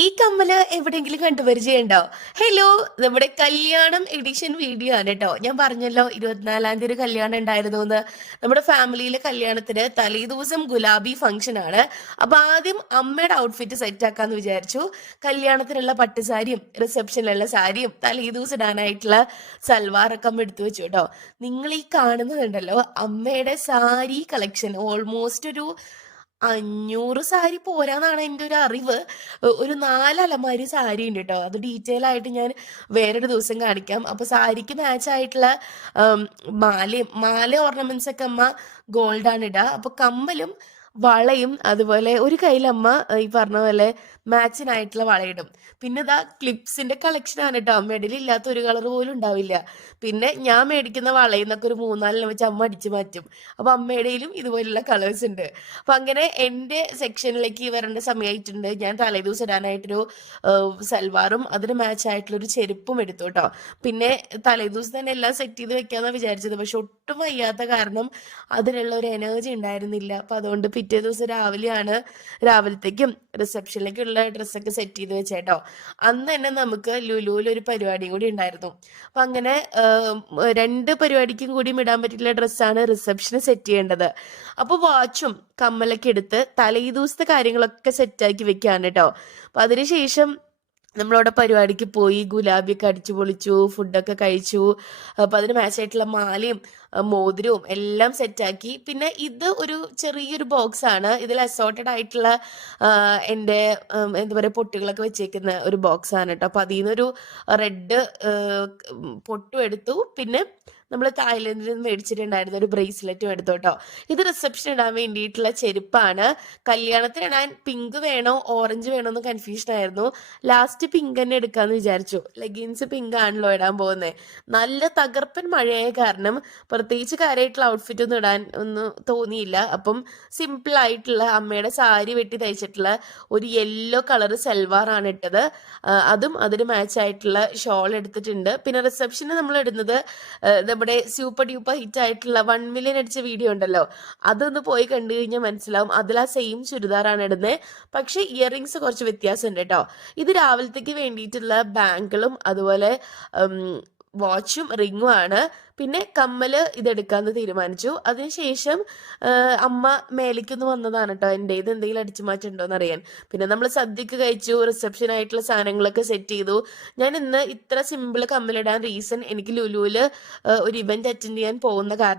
ഈ കമ്മല് എവിടെയെങ്കിലും കണ്ടുപരിചയമുണ്ടോ? ഹലോ, നമ്മുടെ കല്യാണം എഡിഷൻ വീഡിയോ ആണ് കേട്ടോ. ഞാൻ പറഞ്ഞല്ലോ 24-ാം തീയതി ഒരു കല്യാണം ഉണ്ടായിരുന്നു എന്ന്. നമ്മുടെ ഫാമിലിയിലെ കല്യാണത്തിന് തലേദിവസം ഗുലാബി ഫംഗ്ഷൻ ആണ്. അപ്പൊ ആദ്യം അമ്മയുടെ ഔട്ട്ഫിറ്റ് സെറ്റ് ആക്കാന്ന് വിചാരിച്ചു. കല്യാണത്തിനുള്ള പട്ടുസാരിയും റിസപ്ഷനിലുള്ള സാരിയും തലേദിവസം ഇടാനായിട്ടുള്ള സൽവാറൊക്കെ അമ്മ എടുത്തു വെച്ചു കേട്ടോ. നിങ്ങൾ ഈ കാണുന്നതുണ്ടല്ലോ അമ്മയുടെ സാരി കളക്ഷൻ. ഓൾമോസ്റ്റ് ഒരു 500 സാരി പോരാന്നാണ് എൻ്റെ ഒരു അറിവ്. ഒരു 4 അലമാരി സാരി ഉണ്ട് കേട്ടോ. അത് ഡീറ്റെയിൽ ആയിട്ട് ഞാൻ വേറൊരു ദിവസം കാണിക്കാം. അപ്പൊ സാരിക്ക് മാച്ച് ആയിട്ടുള്ള ഉം, മാല ഓർണമെന്റ്സ് ഒക്കെ അമ്മ ഗോൾഡാണ് ഇടുക. അപ്പൊ കമ്മലും വളയും അതുപോലെ ഒരു കയ്യിലമ്മ ഈ പറഞ്ഞ പോലെ മാച്ചിനായിട്ടുള്ള വളയിടും. പിന്നെ ഇതാ ക്ലിപ്സിന്റെ കളക്ഷൻ ആണ് കേട്ടോ. മെഡലില്ലാത്ത ഒരു കളർ പോലും ഉണ്ടാവില്ല. പിന്നെ ഞാൻ മേടിക്കുന്ന വളയിൽ നിന്നൊക്കെ ഒരു 3-4 വെച്ച് അമ്മ അടിച്ചു മാറ്റും. അപ്പൊ അമ്മയുടെയിലും ഇതുപോലുള്ള കളേഴ്സ് ഉണ്ട്. അപ്പൊ അങ്ങനെ എന്റെ സെക്ഷനിലേക്ക് വരേണ്ട സമയമായിട്ടുണ്ട്. ഞാൻ തലേദിവസം ഇടാനായിട്ടൊരു സൽവാറും അതിന് മാച്ച് ആയിട്ടുള്ള ഒരു ചെരുപ്പും എടുത്തു കേട്ടോ. പിന്നെ തലേദിവസം തന്നെ എല്ലാം സെറ്റ് ചെയ്ത് വെക്കാന്നാ വിചാരിച്ചത്. പക്ഷെ ഒട്ടും വയ്യാത്ത കാരണം അതിനുള്ള ഒരു എനർജി ഉണ്ടായിരുന്നില്ല. അപ്പൊ അതുകൊണ്ട് പിറ്റേ ദിവസം രാവിലത്തേക്കും റിസപ്ഷനിലേക്കുള്ള ഡ്രസ്സൊക്കെ സെറ്റ് ചെയ്ത് വെച്ചേട്ടോ. അന്ന് തന്നെ നമുക്ക് ലുലുവിൽ ഒരു പരിപാടിയും കൂടി ഉണ്ടായിരുന്നു. അപ്പൊ അങ്ങനെ 2 പരിപാടിക്കും കൂടി ഇടാൻ പറ്റിയുള്ള ഡ്രസ്സാണ് റിസപ്ഷന് സെറ്റ് ചെയ്യേണ്ടത്. അപ്പൊ വാച്ചും കമ്മലൊക്കെ എടുത്ത് തലേ ദിവസത്തെ കാര്യങ്ങളൊക്കെ സെറ്റാക്കി വെക്കാണ് കേട്ടോ. അപ്പൊ അതിനുശേഷം നമ്മളവിടെ പരിപാടിക്ക് പോയി ഗുലാബിയൊക്കെ അടിച്ചു പൊളിച്ചു, ഫുഡൊക്കെ കഴിച്ചു. അപ്പൊ അതിന് മാച്ചായിട്ടുള്ള മാലയും മോതിരവും എല്ലാം സെറ്റാക്കി. പിന്നെ ഇത് ഒരു ചെറിയൊരു ബോക്സ് ആണ്. ഇതിൽ അസോർട്ടഡ് ആയിട്ടുള്ള എൻ്റെ എന്താ പറയുക പൊട്ടുകളൊക്കെ വെച്ചേക്കുന്ന ഒരു ബോക്സ് ആണ് കേട്ടോ. അപ്പൊ അതിൽ നിന്നൊരു റെഡ് പൊട്ടും എടുത്തു. പിന്നെ നമ്മൾ തായ്ലൻഡിൽ നിന്ന് മേടിച്ചിട്ടുണ്ടായിരുന്ന ഒരു ബ്രേസ്ലെറ്റും എടുത്തു കേട്ടോ. ഇത് റിസപ്ഷൻ ഇടാൻ വേണ്ടിയിട്ടുള്ള ചെരുപ്പാണ്. കല്യാണത്തിന് ഇടാൻ പിങ്ക് വേണോ ഓറഞ്ച് വേണോ എന്ന് കൺഫ്യൂഷൻ ആയിരുന്നു. ലാസ്റ്റ് പിങ്ക് തന്നെ എടുക്കാന്ന് വിചാരിച്ചു. ലെഗിൻസ് പിങ്ക് ആണല്ലോ ഇടാൻ പോകുന്നത്. നല്ല തകർപ്പൻ മഴയായ കാരണം പ്രത്യേകിച്ച് കാര്യമായിട്ടുള്ള ഔട്ട്ഫിറ്റ് ഒന്നും ഇടാൻ ഒന്നും തോന്നിയില്ല. അപ്പം സിമ്പിൾ ആയിട്ടുള്ള അമ്മയുടെ സാരി വെട്ടി തയ്ച്ചിട്ടുള്ള ഒരു യെല്ലോ കളർ സൽവാർ ആണ് ഇട്ടത്. അതും അതിന് മാച്ച് ആയിട്ടുള്ള ഷോൾ എടുത്തിട്ടുണ്ട്. പിന്നെ റിസപ്ഷന് നമ്മൾ ഇടുന്നത് നമ്മുടെ സൂപ്പർ ഡ്യൂപ്പർ ഹിറ്റ് ആയിട്ടുള്ള 1 മില്യൺ അടിച്ച വീഡിയോ ഉണ്ടല്ലോ, അതൊന്ന് പോയി കണ്ടു കഴിഞ്ഞാൽ മനസ്സിലാവും. അതിൽ ആ സെയിം ചുരിദാറാണ് ഇടുന്നത്. പക്ഷെ ഇയറിങ്സ് കുറച്ച് വ്യത്യാസമുണ്ട് കേട്ടോ. ഇത് രാവിലത്തേക്ക് വേണ്ടിയിട്ടുള്ള ബാങ്കിളും അതുപോലെ വാച്ചും റിങ്ങും ആണ്. പിന്നെ കമ്മല് ഇതെടുക്കാന്ന് തീരുമാനിച്ചു. അതിനുശേഷം അമ്മ മേലേക്കൊന്ന് വന്നതാണ് കേട്ടോ, എൻ്റെ ഇത് എന്തെങ്കിലും അടിച്ചു മാറ്റുണ്ടോന്ന് അറിയാൻ. പിന്നെ നമ്മൾ സദ്യക്ക് കഴിച്ചു, റിസപ്ഷൻ ആയിട്ടുള്ള സാധനങ്ങളൊക്കെ സെറ്റ് ചെയ്തു. ഞാൻ ഇന്ന് ഇത്ര സിമ്പിൾ കമ്മലിടാൻ റീസൺ എനിക്ക് ലുലുവില് ഒരു ഇവന്റ് അറ്റൻഡ് ചെയ്യാൻ പോകുന്ന കാരണം